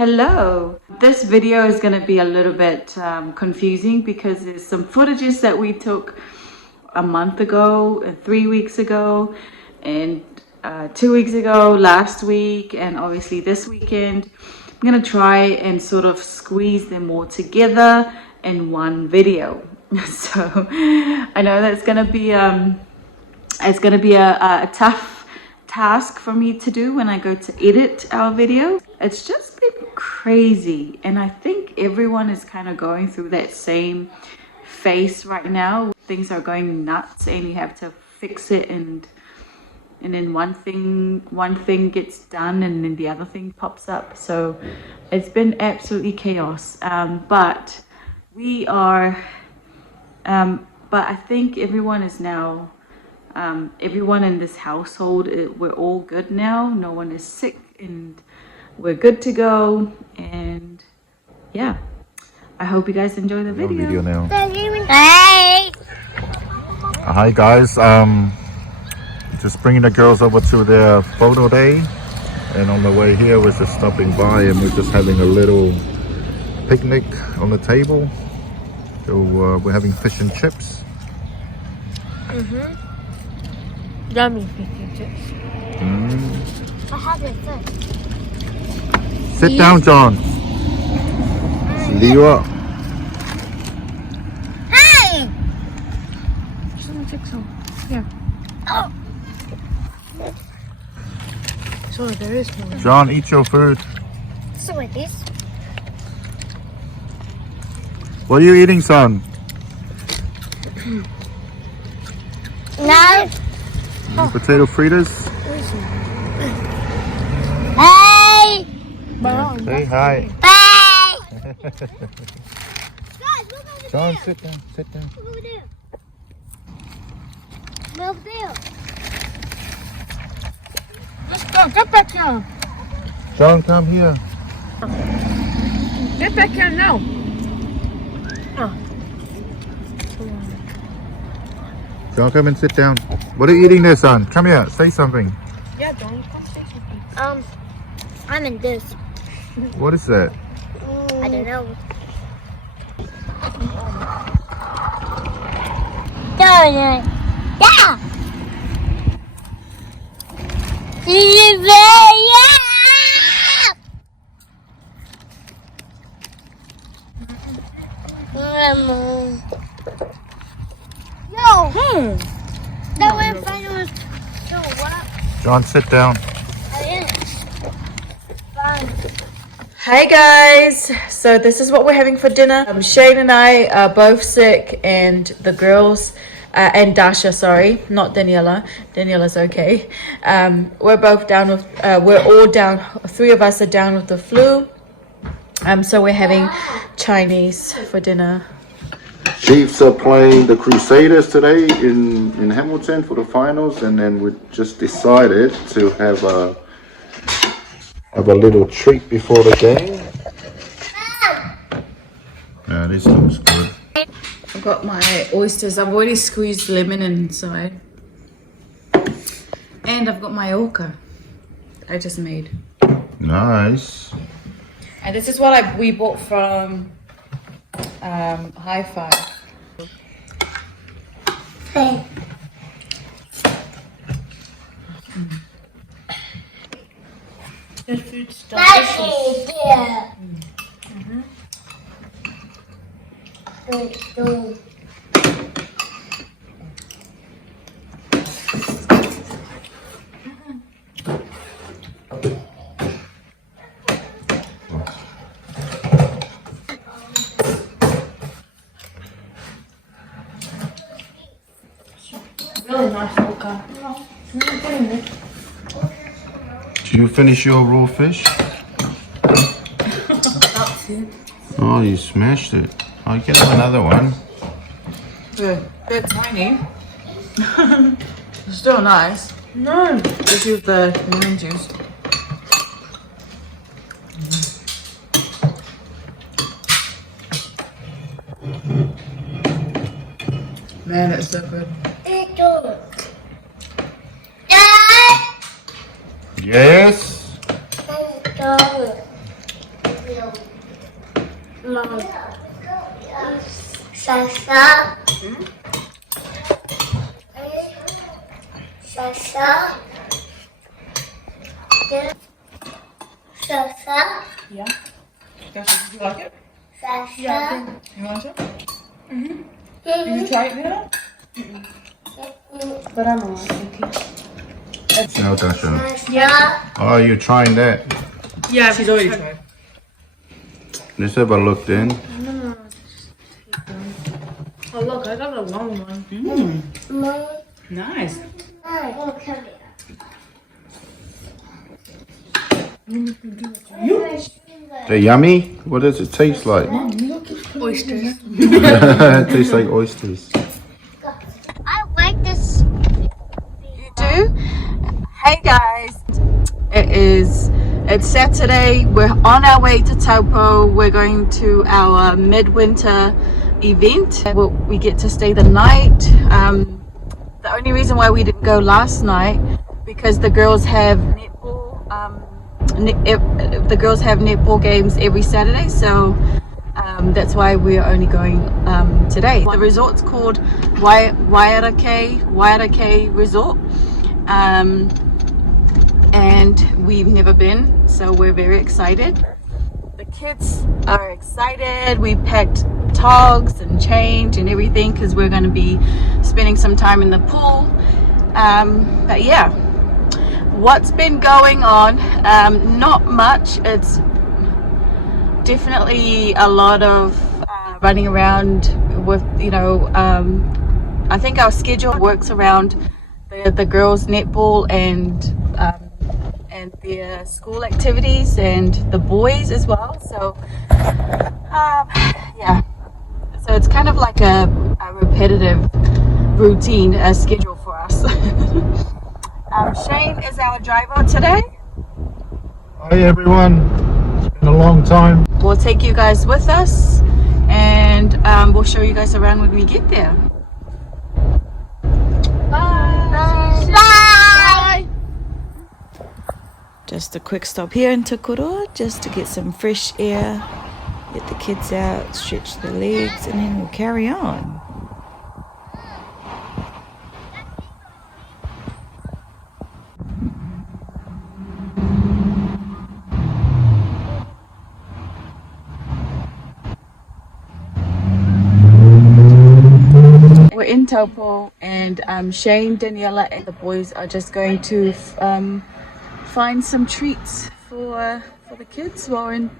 Hello. This video is going to be a little bit confusing because there's some footages that we took a month ago and 3 weeks ago and 2 weeks ago, last week, and obviously this weekend. I'm going to try and sort of squeeze them all together in one video. So I know that's going to be it's going to be a tough task for me to do when I go to edit our video. It's just been crazy, and I think everyone is kind of going through that same phase right now. Things are going nuts and you have to fix it, and then one thing gets done and then the other thing pops up. So it's been absolutely chaos, but we are but I think everyone is now everyone in this household, we're all good now. No one is sick and we're good to go. And yeah, I hope you guys enjoy the video now. Hey! Hi guys, just bringing the girls over to their photo day, and on the way here we're just stopping by and we're just having a little picnic on the table. So we're having fish and chips. Yummy fish and chips. I have it first. Sit down, John. Liwa. Hey! Someone take some. Yeah. Oh. So there is more. John, eat your food. So like this. What are you eating, son? No. Potato fritters. Hey! Say hi. Hey! John, sit down, sit down. Look over there. Look over there. Let's go. Get back here. John, come here. Get back here now. John, come and sit down. What are you eating there, son? Come here, say something. Yeah, John, come say something. I'm in this. What is that? I don't know. Yeah. No. That way finally. No, what? John, sit down. Hi guys, so this is what we're having for dinner. Shane and I are both sick, and the girls and Dasha, sorry, not Daniela. Daniela's okay. We're both down with we're all down, 3 of us are down with the flu. So we're having Chinese for dinner. Chiefs are playing the Crusaders today in Hamilton for the finals, and then we just decided to have a little treat before the game. Yeah, this looks good. I've got my oysters. I've already squeezed lemon inside, and I've got my orca I just made. Nice. And this is what we bought from Hi-Fi. Hey. This food's delicious. Yeah. Really nice orca. Did you finish your raw fish? Oh, you smashed it. I'll get another one. They're tiny. Still nice. No. Just use the lemon juice. Man, it's so good. Yes. Mom. Sasa. Sasa. Sasa. Yeah. Did you like it? Sasa. You want it? Did you try it now? But I'm alright, okay. No, Dasha. Yeah. Oh, you're trying that? Yeah, she's already tried. Let's have a look then. Oh look, I got a long one. Mom. Nice. Oh, come here. They're yummy? What does it taste like? Oysters. It tastes like oysters. I like this. You do? Hey guys, it's Saturday. We're on our way to Taupo. We're going to our midwinter event. We get to stay the night. The only reason why we didn't go last night because the girls have netball. The girls have netball games every Saturday, so that's why we're only going today. The resort's called Waiarake Resort, and we've never been, so we're very excited. The kids are excited. We packed togs and change and everything because we're going to be spending some time in the pool. But yeah, what's been going on? Not much. It's definitely a lot of running around with, I think our schedule works around the girls' netball and their school activities and the boys as well. So yeah, so it's kind of like a repetitive routine schedule for us. Shane is our driver today. Hi everyone. It's been a long time. We'll take you guys with us and we'll show you guys around when we get there. Bye. Just a quick stop here in Takuro just to get some fresh air, get the kids out, stretch their legs, and then we'll carry on. We're in Taupo, and Shane, Daniela, and the boys are just going to find some treats for the kids while we're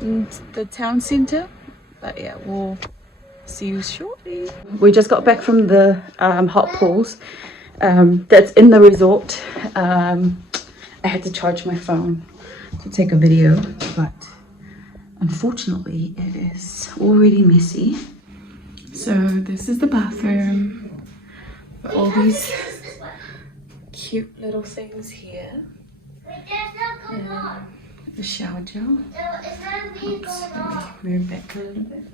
in the town center. But yeah, we'll see you shortly. We just got back from the hot pools that's in the resort. I had to charge my phone to take a video, but unfortunately it is already messy. So this is the bathroom. All these cute little things here. And the shower gel. Oops, let me move back a little bit.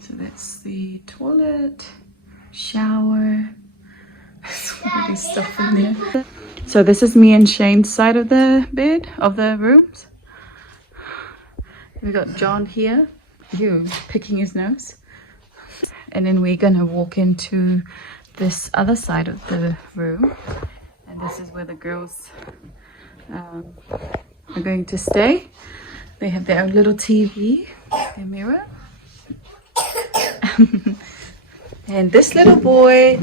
So that's the toilet, shower. There's all this stuff in there. So this is me and Shane's side of the bed, of the rooms. We got John here. You picking his nose, and then we're gonna walk into this other side of the room, and this is where the girls are going to stay. They have their own little TV, their mirror, and this little boy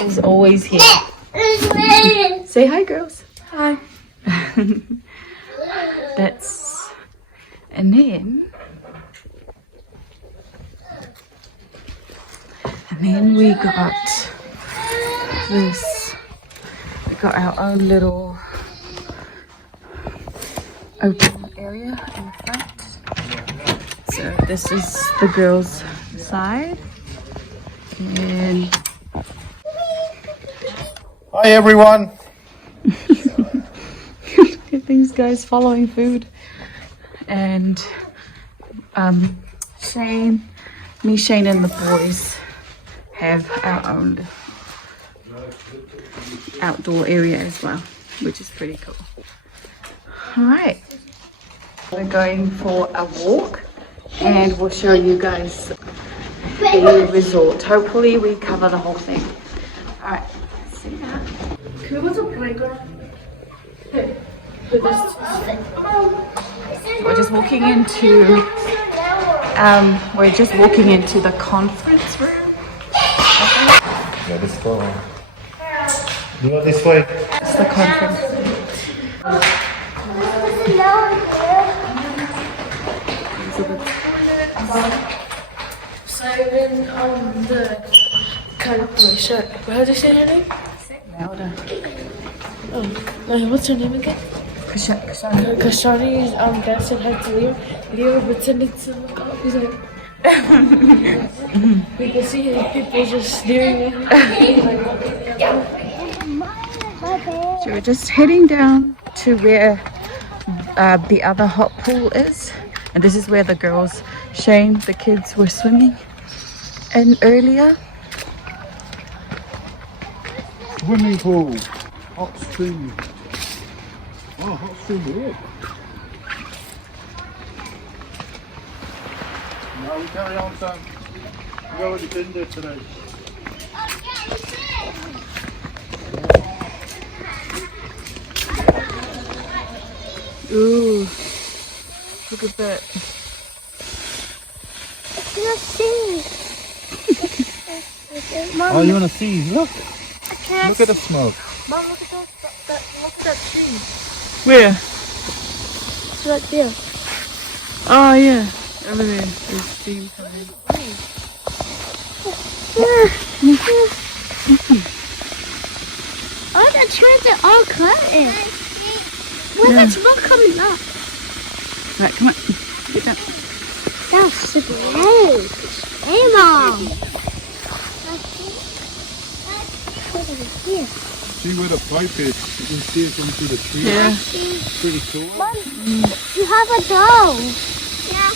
is always here. Say hi, girls. Hi. And then we got this. We got our own little open area in the front. So this is the girls' side. And Hi everyone. look at these guys following food. And Shane, and the boys have our own outdoor area as well, which is pretty cool. All right, We're going for a walk and we'll show you guys the resort. Hopefully we cover the whole thing. Alright, see ya. We're just walking into the conference room. Yeah, this way. You go this way. It's the conference room. Simon on the kekepua'a shirt. How do you say her name? Louder. Oh, no, what's her name again? Kashani. Kashani's dancing had to Leo. Leo pretended to look up. He's like, we can see his people just staring at him. So we're just heading down to where the other hot pool is. And this is where the girls, Shane, the kids were swimming in earlier. Swimming pool. Hot spring. Oh, hot spring walk. No, we carry on, son. We've already been there today. Ooh, look at that. Oh, you want to see? Look. Look at the smoke. Mom, look at that tree. Where? It's right there. Oh yeah, over there. There's steam coming. Oh, the trees are all cutting. Where's Yeah. the smoke coming up? Right, come on. Get down. That's great. Hey, Mom. See where the pipe is. You can see it from through the tree. Yeah. Pretty cool. Mom, you have a doll. Yeah.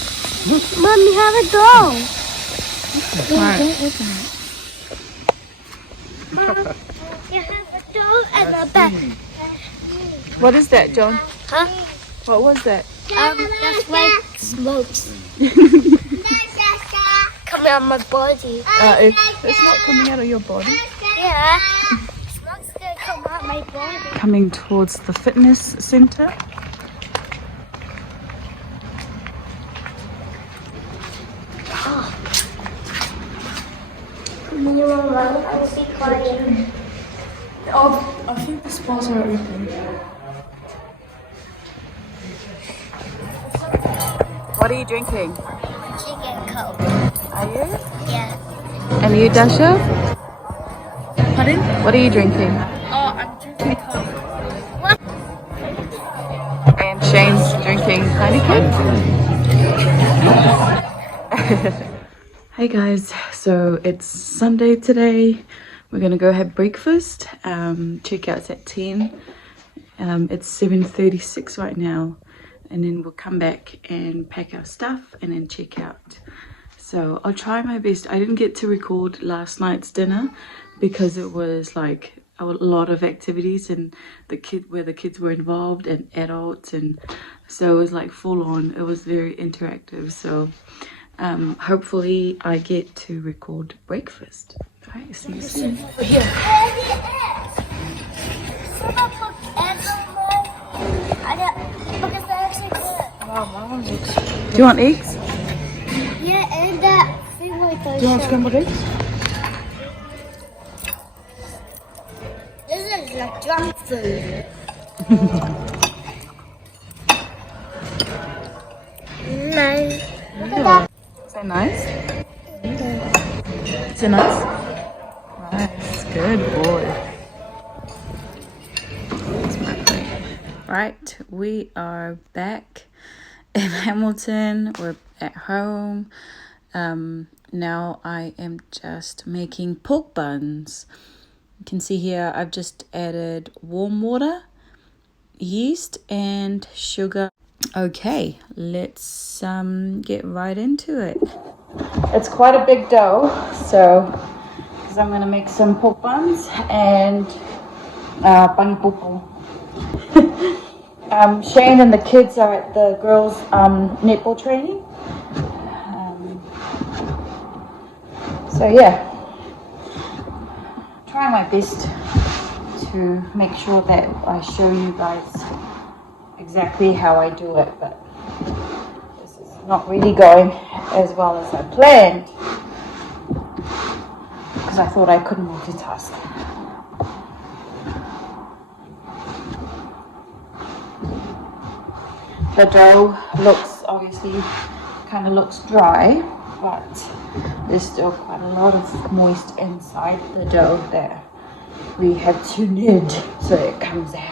Mom, you have a doll. Right. Mom, you have a doll and a bed. What is that, John? Huh? What was that? That's like smokes. Coming out of my body. It's not coming out of your body. Yeah. Smoke's gonna come out of my body. Coming towards the fitness center. I will be quiet. Oh, I think the spas are open. What are you drinking? Chicken Coke. Are you? Yeah. And you, Dasha? Pardon? What are you drinking? Oh, I'm drinking Coke. And Shane's drinking Heineken. Hey guys, so it's Sunday today. We're gonna go have breakfast. Checkout's at 10. It's 7:36 right now, and then we'll come back and pack our stuff and then check out. So I'll try my best. I didn't get to record last night's dinner because it was like a lot of activities and the kids were involved and adults, and so it was like full on. It was very interactive. So hopefully I get to record breakfast. All right, see you soon. Here. Wow, my one looks. Do you want eggs? Yeah, and that thing with those. Do you want scrambled eggs? This is like junk food. Nice. Look at that. Is that nice? Is it nice? Nice, good boy. That's my plate. Right, we are back in Hamilton. We're at home. Now I am just making pork buns. You can see here I've just added warm water, yeast, and sugar. Okay, let's get right into it. It's quite a big dough, so because I'm gonna make some pork buns and panipopo. Shane and the kids are at the girls' netball training. So yeah, trying my best to make sure that I show you guys exactly how I do it, but this is not really going as well as I planned because I thought I couldn't multitask. The dough looks, obviously, kind of looks dry, but there's still quite a lot of moist inside the dough that we have to knead so it comes out.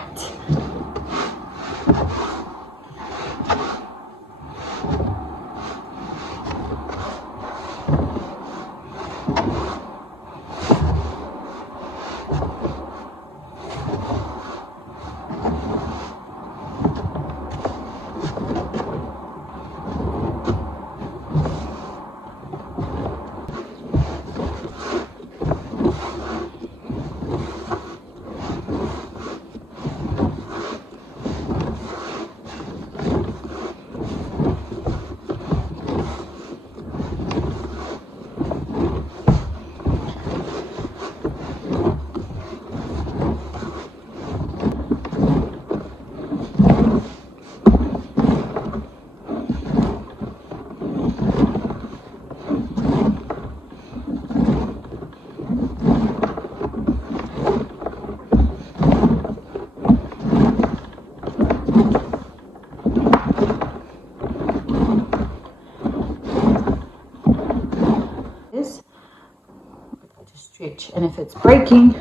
And if it's breaking,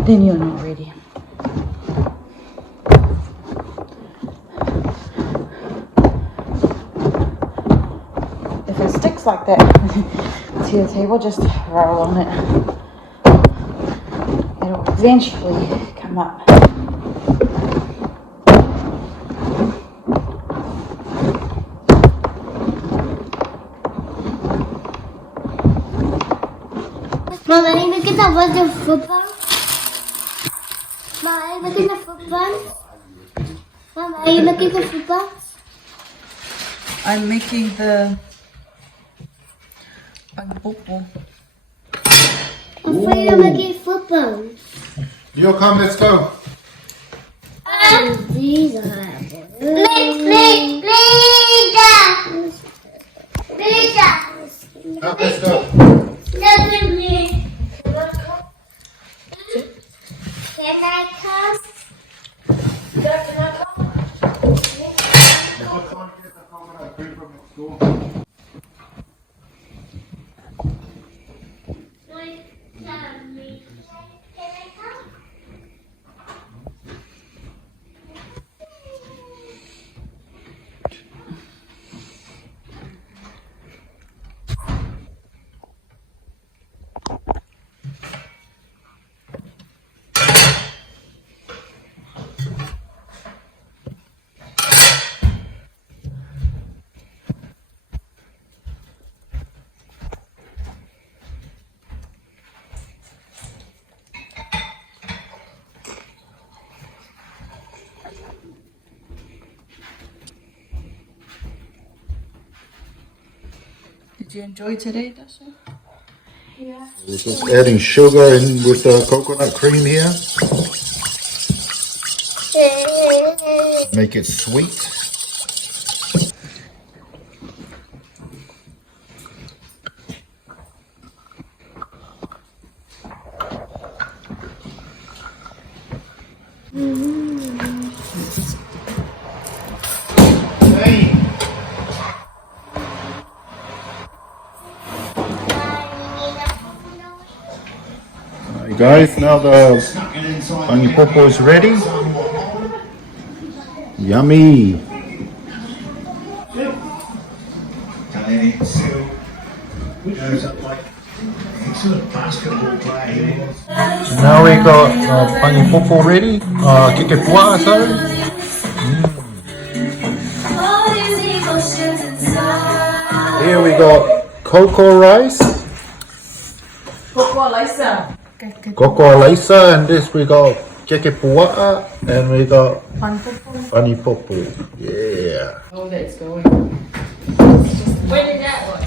then you're not ready. If it sticks like that to the table, just roll on it. It'll eventually come up. Mom, are you making that was the football? Mom, are you making the football? Mom, are you making the football? I'm making the panipopo. I thought you were making football. You come, let's go. These are Up, let's go. Can I come? Did you enjoy today, Dasha? We're just adding sugar in with the coconut cream here. Make it sweet. Guys, now the panipopo is ready. Yummy. So now we got panipopo ready. Kekepua'a, sorry. Here we got cocoa rice. Koko alaisa. Koko alaisa, and this we got kekepua'a, and we got panipopo. panipopo. Yeah. Oh, that's going. When is that one?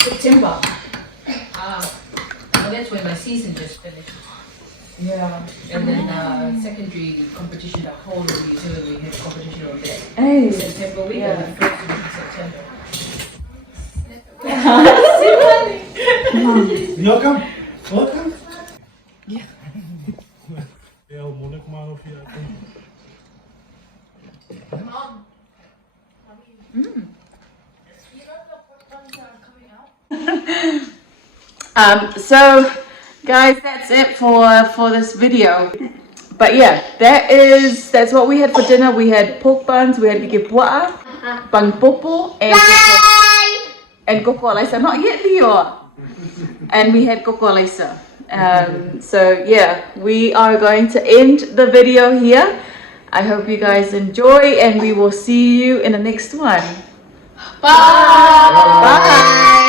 September. Well, that's when my season just finished. Yeah. And then secondary competition, the whole of New Zealand, we had a competition on that. Hey. September week, Yeah. and the first week of September. Welcome. Welcome. Yeah. Ja, monnik maar of je. So guys, that's it for this video. But yeah, that's what we had for dinner. We had pork buns, we had kekepua'a, panipopo, and koko alaisa. Not yet, Leo. And we had koko alaisa. So yeah, we are going to end the video here. I hope you guys enjoy, and we will see you in the next one. Bye. Bye.